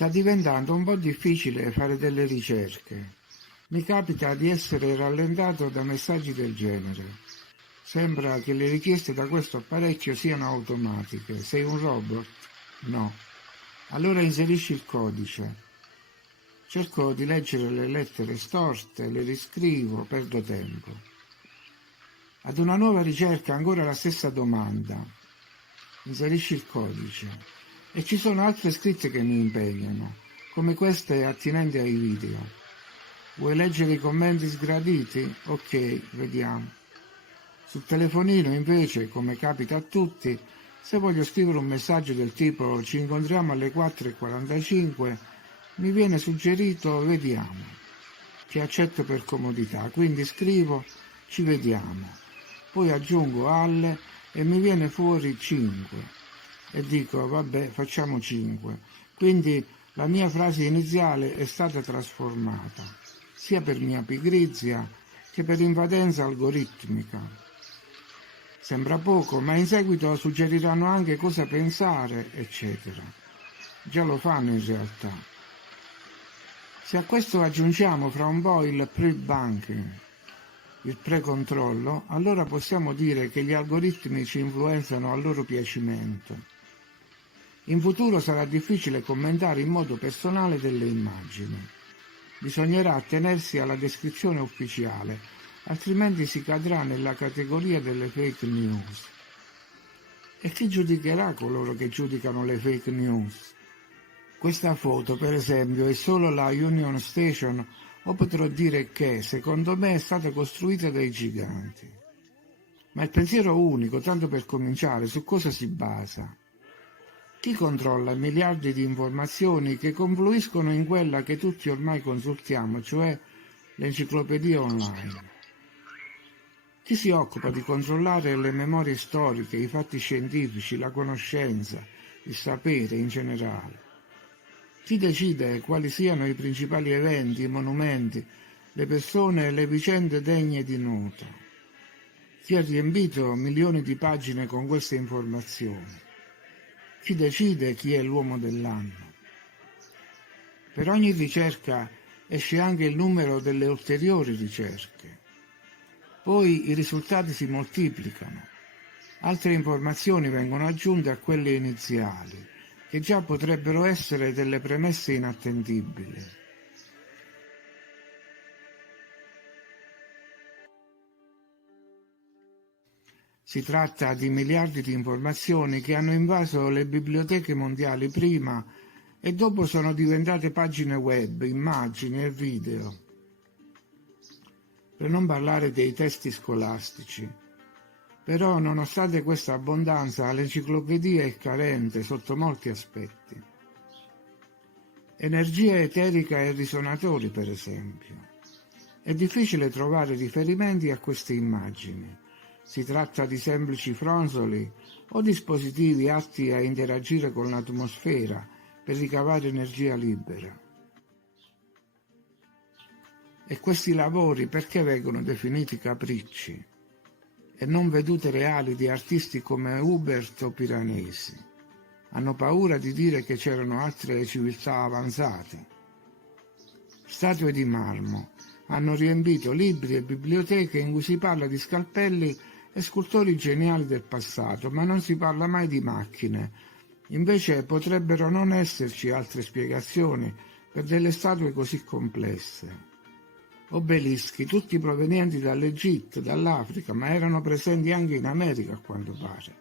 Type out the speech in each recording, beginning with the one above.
Sta diventando un po' difficile fare delle ricerche. Mi capita di essere rallentato da messaggi del genere. Sembra che le richieste da questo apparecchio siano automatiche. Sei un robot? No. Allora inserisci il codice. Cerco di leggere le lettere storte, le riscrivo, perdo tempo. Ad una nuova ricerca ancora la stessa domanda. Inserisci il codice. E ci sono altre scritte che mi impegnano, come queste attinenti ai video. Vuoi leggere i commenti sgraditi? Ok, vediamo. Sul telefonino invece, come capita a tutti, se voglio scrivere un messaggio del tipo ci incontriamo alle 4:45, mi viene suggerito vediamo. Che accetto per comodità, quindi scrivo ci vediamo. Poi aggiungo alle e mi viene fuori 5. E dico vabbè facciamo 5. Quindi la mia frase iniziale è stata trasformata, sia per mia pigrizia che per invadenza algoritmica. Sembra poco, ma in seguito suggeriranno anche cosa pensare, eccetera. Già lo fanno in realtà. Se a questo aggiungiamo fra un po' il pre-banking, il precontrollo, allora possiamo dire che gli algoritmi ci influenzano a loro piacimento. In futuro sarà difficile commentare in modo personale delle immagini. Bisognerà attenersi alla descrizione ufficiale, altrimenti si cadrà nella categoria delle fake news. E chi giudicherà coloro che giudicano le fake news? Questa foto, per esempio, è solo la Union Station, o potrò dire che, secondo me, è stata costruita dai giganti. Ma il pensiero unico, tanto per cominciare, su cosa si basa? Chi controlla miliardi di informazioni che confluiscono in quella che tutti ormai consultiamo, cioè l'enciclopedia online? Chi si occupa di controllare le memorie storiche, i fatti scientifici, la conoscenza, il sapere in generale? Chi decide quali siano i principali eventi, i monumenti, le persone e le vicende degne di nota? Chi ha riempito milioni di pagine con queste informazioni? Chi decide chi è l'uomo dell'anno? Per ogni ricerca esce anche il numero delle ulteriori ricerche. Poi i risultati si moltiplicano. Altre informazioni vengono aggiunte a quelle iniziali, che già potrebbero essere delle premesse inattendibili. Si tratta di miliardi di informazioni che hanno invaso le biblioteche mondiali prima e dopo sono diventate pagine web, immagini e video. Per non parlare dei testi scolastici. Però, nonostante questa abbondanza, l'enciclopedia è carente sotto molti aspetti. Energia eterica e risonatori, per esempio. È difficile trovare riferimenti a queste immagini. Si tratta di semplici fronzoli o dispositivi atti a interagire con l'atmosfera per ricavare energia libera. E questi lavori perché vengono definiti capricci e non vedute reali di artisti come Hubert o Piranesi? Hanno paura di dire che c'erano altre civiltà avanzate. Statue di marmo hanno riempito libri e biblioteche in cui si parla di scalpelli e scultori geniali del passato, ma non si parla mai di macchine. Invece potrebbero non esserci altre spiegazioni per delle statue così complesse. Obelischi, tutti provenienti dall'Egitto, dall'Africa, ma erano presenti anche in America, a quanto pare.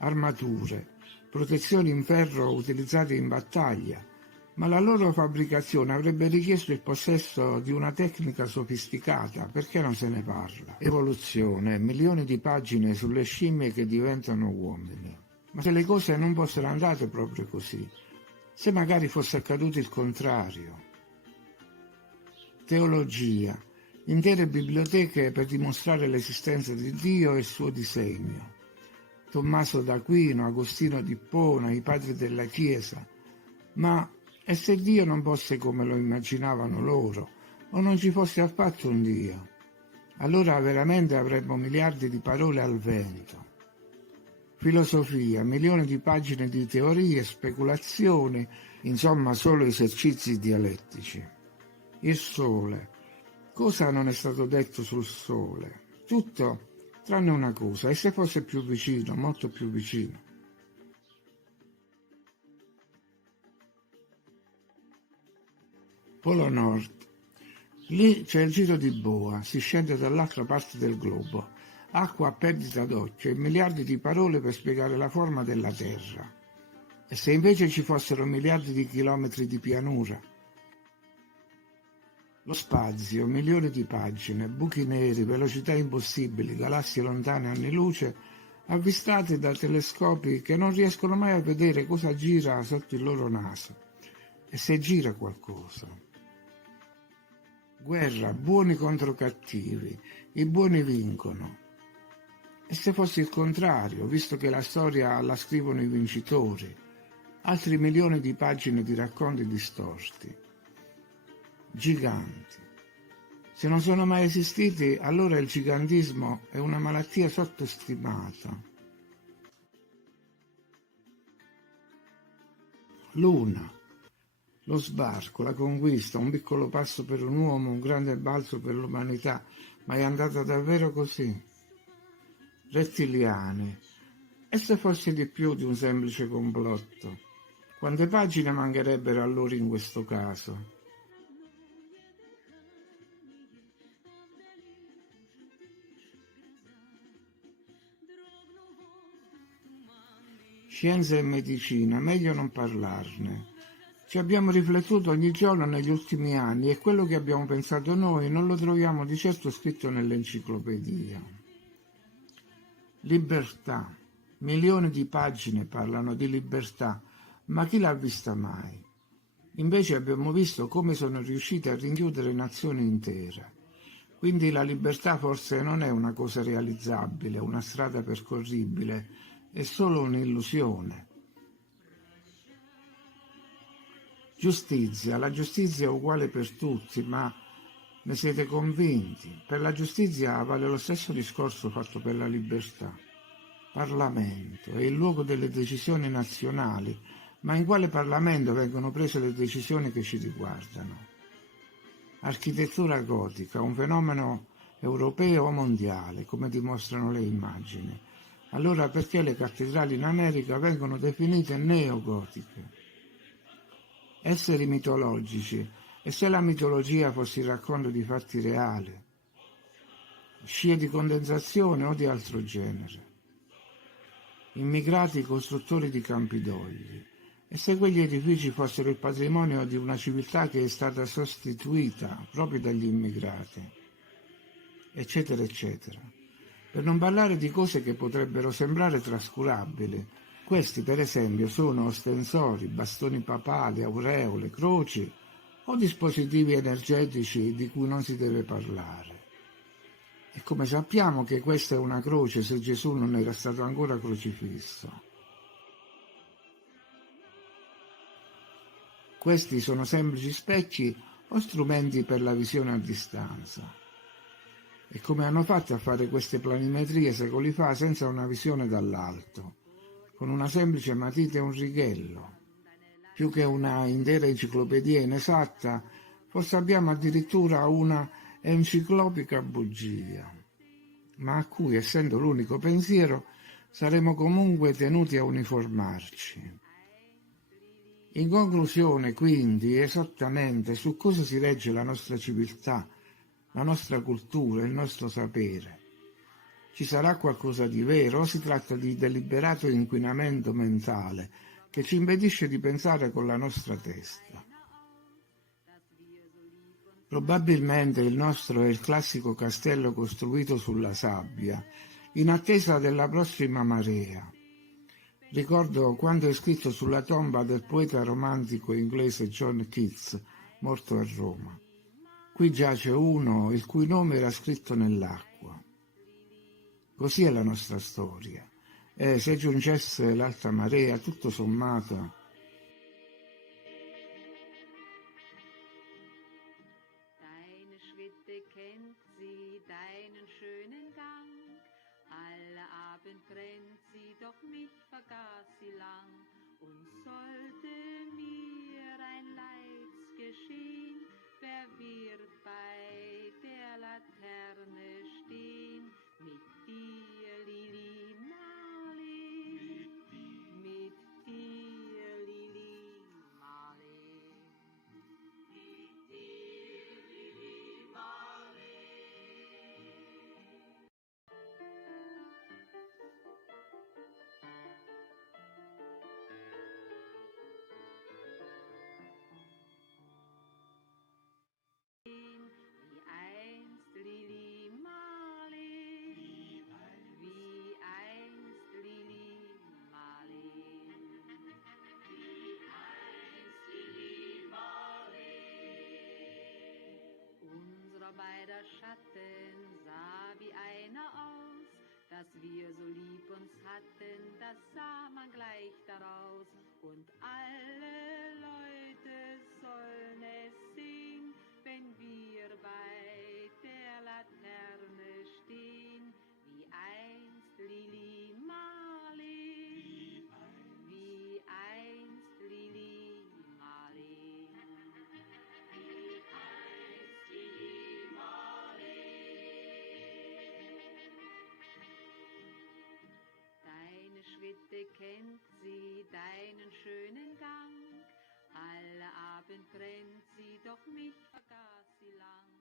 Armature, protezioni in ferro utilizzate in battaglia, ma la loro fabbricazione avrebbe richiesto il possesso di una tecnica sofisticata, perché non se ne parla? Evoluzione, milioni di pagine sulle scimmie che diventano uomini. Ma se le cose non fossero andate proprio così, se magari fosse accaduto il contrario. Teologia, intere biblioteche per dimostrare l'esistenza di Dio e il suo disegno. Tommaso d'Aquino, Agostino d'Ippona, i padri della Chiesa. Ma e se Dio non fosse come lo immaginavano loro, o non ci fosse affatto un Dio? Allora veramente avremmo miliardi di parole al vento. filosofia, milioni di pagine di teorie, speculazioni, insomma solo esercizi dialettici. Il Sole. Cosa non è stato detto sul Sole? Tutto tranne una cosa, e se fosse più vicino, molto più vicino. Polo Nord. Lì c'è il giro di boa, si scende dall'altra parte del globo. Acqua a perdita d'occhio e miliardi di parole per spiegare la forma della Terra. E se invece ci fossero miliardi di chilometri di pianura? Lo spazio, milioni di pagine, buchi neri, velocità impossibili, galassie lontane anni luce, avvistate da telescopi che non riescono mai a vedere cosa gira sotto il loro naso. E se gira qualcosa. Guerra, buoni contro cattivi, i buoni vincono. E se fosse il contrario, visto che la storia la scrivono i vincitori, altri milioni di pagine di racconti distorti. Giganti. Se non sono mai esistiti, allora il gigantismo è una malattia sottostimata. Luna. Lo sbarco, la conquista, un piccolo passo per un uomo, un grande balzo per l'umanità, ma è andata davvero così? Rettiliani. E se fosse di più di un semplice complotto? Quante pagine mancherebbero a loro in questo caso? Scienza e medicina, meglio non parlarne. Ci abbiamo riflettuto ogni giorno negli ultimi anni e quello che abbiamo pensato noi non lo troviamo di certo scritto nell'enciclopedia. Libertà. Milioni di pagine parlano di libertà, ma chi l'ha vista mai? Invece abbiamo visto come sono riusciti a rinchiudere nazioni intere. Quindi la libertà forse non è una cosa realizzabile, una strada percorribile, è solo un'illusione. Giustizia. La giustizia è uguale per tutti, ma ne siete convinti? Per la giustizia vale lo stesso discorso fatto per la libertà. Parlamento è il luogo delle decisioni nazionali, ma in quale Parlamento vengono prese le decisioni che ci riguardano? Architettura gotica, un fenomeno europeo o mondiale, come dimostrano le immagini. Allora perché le cattedrali in America vengono definite neogotiche? Esseri mitologici, e se la mitologia fosse il racconto di fatti reali? Scie di condensazione o di altro genere? Immigrati costruttori di Campidoglio. E se quegli edifici fossero il patrimonio di una civiltà che è stata sostituita proprio dagli immigrati? Eccetera, eccetera. Per non parlare di cose che potrebbero sembrare trascurabili. Questi, per esempio, sono ostensori, bastoni papali, aureole, croci o dispositivi energetici di cui non si deve parlare. E come sappiamo che questa è una croce se Gesù non era stato ancora crocifisso? Questi sono semplici specchi o strumenti per la visione a distanza? E come hanno fatto a fare queste planimetrie secoli fa senza una visione dall'alto, con una semplice matita e un righello? Più che una intera enciclopedia inesatta, forse abbiamo addirittura una enciclopica bugia, ma a cui, essendo l'unico pensiero, saremo comunque tenuti a uniformarci. In conclusione, quindi, esattamente su cosa si regge la nostra civiltà, la nostra cultura, il nostro sapere? Ci sarà qualcosa di vero o si tratta di deliberato inquinamento mentale che ci impedisce di pensare con la nostra testa? Probabilmente il nostro è il classico castello costruito sulla sabbia, in attesa della prossima marea. Ricordo quando è scritto sulla tomba del poeta romantico inglese John Keats, morto a Roma. Qui giace uno il cui nome era scritto nell'acqua. Così è la nostra storia. E se giungesse l'alta marea, tutto sommato, Deine Schritte kennt sie, deinen schönen Gang. Alle Abend brennt sie doch mich vergaß sie lang. Und sollte mir ein Leids geschehen, wer wird bei der Laterne stehen? Mit dir, Lili Marley, mit dir, Lili Marley. Mit dir, Lili Marley. Wie einst Lili Marley, wie einst Lili Marley, wie einst Lili Marley. Unser beider Schatten sah wie einer aus, dass wir so lieb uns hatten, das sah man gleich daraus. Und alle Leute sollen es sehen, wenn wir bei der Laterne stehen, wie einst Lili Marley, wie einst Lili Marley, wie einst Lili Marley. Deine Schritte kennt sie, deinen schönen Gang. Alle Abend brennt sie, doch mich vergaß sie lang.